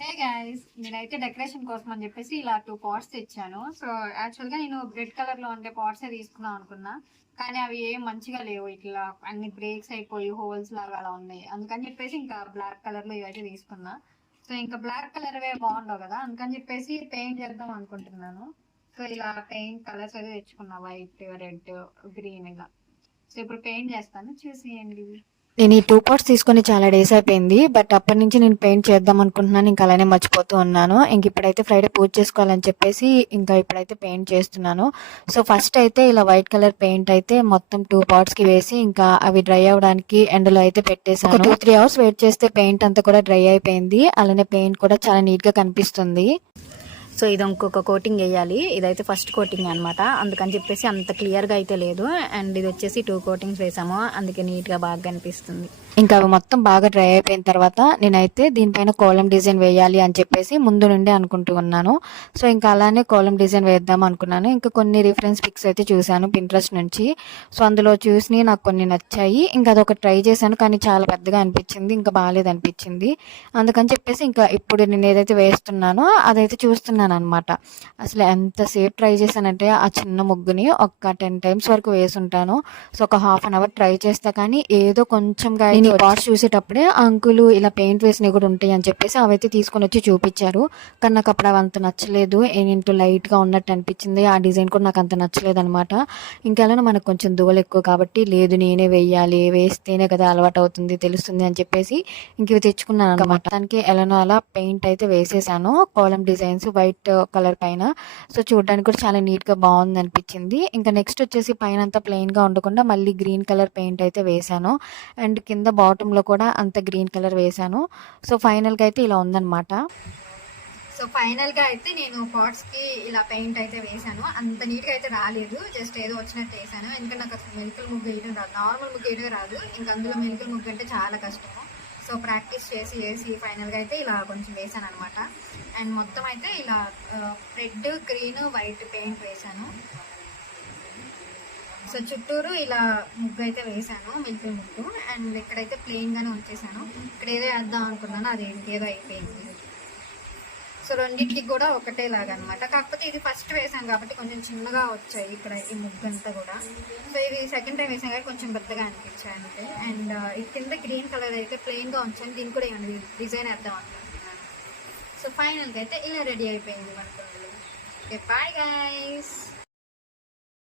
Hey guys, నేనైతే decoration కోసం అని చెప్పేసి ఇలా 2 పాట్స్ తెచ్చాను. సో యాక్చువల్‌గా నేను రెడ్ కలర్‌లో ఉండే పాట్సే తీసుకుందాం అనుకున్నా. కానీ అవి ఏం మంచిగా లేవు. ఇట్లా అన్ని బ్రేక్స్ అయిపోయి హోల్స్ లాగా అలా ఉన్నాయి. అందుకని చెప్పేసి ఇంకా బ్లాక్ కలర్‌లో ఇవైతే తీసుకున్నా. సో ఇంకా బ్లాక్ కలర్‌వే బాగుండవు కదా! అందుకని చెప్పేసి పెయింట్ చేద్దాం అనుకుంటున్నాను. సో ఇలా పెయింట్ కలర్స్ అయితే తెచ్చుకున్నా. వైట్, రెడ్, గ్రీన్ ఇలా. సో ఇప్పుడు పెయింట్ చేస్తాను, చూసేయండి. నేను ఈ 2 పాట్స్ తీసుకొని చాలా డేస్ అయిపోయింది. బట్ అప్పటి నుంచి నేను పెయింట్ చేద్దాం అనుకుంటున్నాను. ఇంకా అలానే మర్చిపోతూ ఉన్నాను. ఇంక ఇప్పుడైతే ఫ్రైడే పూజ చేసుకోవాలని చెప్పేసి ఇంకా ఇప్పుడైతే పెయింట్ చేస్తున్నాను. సో ఫస్ట్ అయితే ఇలా వైట్ కలర్ పెయింట్ అయితే మొత్తం 2 పాట్స్‌కి వేసి ఇంకా అవి డ్రై అవ్వడానికి ఎండలో అయితే పెట్టేశాను. ఒక 2, 3 అవర్స్ వెయిట్ చేస్తే పెయింట్ అంతా కూడా డ్రై అయిపోయింది. అలానే పెయింట్ కూడా చాలా నీట్‌గా కనిపిస్తుంది. సో ఇది ఇంకొక కోటింగ్ వేయాలి. ఇదైతే ఫస్ట్ కోటింగ్ అనమాట. అందుకని చెప్పేసి అంత క్లియర్గా అయితే లేదు. అండ్ ఇది వచ్చేసి 2 కోటింగ్స్ వేసాము, అందుకే నీట్గా బాగా కనిపిస్తుంది. ఇంకా అవి మొత్తం బాగా డ్రై అయిపోయిన తర్వాత నేనైతే దీనిపైన కోలం డిజైన్ వేయాలి అని చెప్పేసి ముందు నుండి అనుకుంటూ ఉన్నాను. సో ఇంకా అలానే కోలం డిజైన్ వేద్దాం అనుకున్నాను. ఇంకా కొన్ని రిఫరెన్స్ పిక్స్ అయితే చూశాను పింట్రెస్ట్ నుంచి. సో అందులో చూసి నాకు కొన్ని నచ్చాయి. ఇంకా అదొక ట్రై చేశాను, కానీ చాలా పెద్దగా అనిపించింది, ఇంకా బాగాలేదు అనిపించింది. అందుకని చెప్పేసి ఇంకా ఇప్పుడు నేను ఏదైతే వేస్తున్నానో అదైతే చూస్తున్నాను అనమాట. అసలు ఎంతసేపు ట్రై చేశానంటే ఆ చిన్న ముగ్గుని ఒక 10 టైమ్స్ వరకు వేసుంటాను. సో ఒక హాఫ్ అన్ అవర్ ట్రై చేస్తా, కానీ ఏదో కొంచెంగా నేను ఈ పాట్స్ చూసేటప్పుడే అంకులు ఇలా పెయింట్ వేసినవి కూడా ఉంటాయి అని చెప్పేసి అవైతే తీసుకొని వచ్చి చూపించారు. కానీ నాకు అప్పుడు అవి అంత నచ్చలేదు. ఏంటో లైట్గా ఉన్నట్టు అనిపించింది. ఆ డిజైన్ కూడా నాకు అంత నచ్చలేదు అనమాట. ఇంకెలా మనకు కొంచెం దూలు ఎక్కువ కాబట్టి లేదు నేనే వేయాలి, వేస్తేనే కదా అలవాటు అవుతుంది తెలుస్తుంది అని చెప్పేసి ఇంక ఇవి తెచ్చుకున్నాను అనమాట. మొత్తానికి ఎలానో అలా పెయింట్ అయితే వేసేసాను కోలం డిజైన్స్ వైట్ కలర్ పైన. సో చూడడానికి కూడా చాలా నీట్గా బాగుంది అనిపించింది. ఇంకా నెక్స్ట్ వచ్చేసి పైన అంతా ప్లెయిన్గా ఉండకుండా మళ్ళీ గ్రీన్ కలర్ పెయింట్ అయితే వేసాను. అండ్ కింద బాటంలో కూడా అంత గ్రీన్ కలర్ వేసాను. సో ఫైనల్గా అయితే ఇలా ఉందన్నమాట. సో ఫైనల్గా అయితే నేను పాట్స్కి ఇలా పెయింట్ అయితే వేసాను. అంత నీట్గా అయితే రాలేదు, జస్ట్ ఏదో వచ్చినట్టు వేసాను. ఎందుకంటే నాకు అసలు మెలికల్ ముగ్గు వేయడం రాదు, నార్మల్ ముగ్గు వేయడం రాదు. ఇంకా అందులో మెలికల్ ముగ్గు అంటే చాలా కష్టము. సో ప్రాక్టీస్ చేసి చేసి ఫైనల్గా అయితే ఇలా కొంచెం వేసాను అనమాట. అండ్ మొత్తం అయితే ఇలా రెడ్, గ్రీన్, వైట్ పెయింట్ వేసాను. సో చుట్టూరు ఇలా ముగ్గు అయితే వేసాను, మెలికల్ ముగ్గు. అండ్ ఇక్కడైతే ప్లెయిన్గానే ఉంచేసాను. ఇక్కడ ఏదో వేద్దాం అనుకున్నాను, అది ఏదో అయిపోయింది. సో రెండింటికి కూడా ఒకటేలాగా అనమాట. కాకపోతే ఇది ఫస్ట్ వేసాను కాబట్టి కొంచెం చిన్నగా వచ్చాయి ఇక్కడ ఈ ముగ్గు అంతా కూడా. సో ఇది సెకండ్ టైం వేసాను కాబట్టి కొంచెం పెద్దగా అనిపించాయి అంతే. అండ్ ఈ కింద గ్రీన్ కలర్ అయితే ప్లెయిన్గా ఉంచాను, దీనికి కూడా ఏమండి డిజైన్ వేద్దాం అనుకుంటున్నాను. సో ఫైనల్గా అయితే ఇలా రెడీ అయిపోయింది మనకు. Okay, bye guys.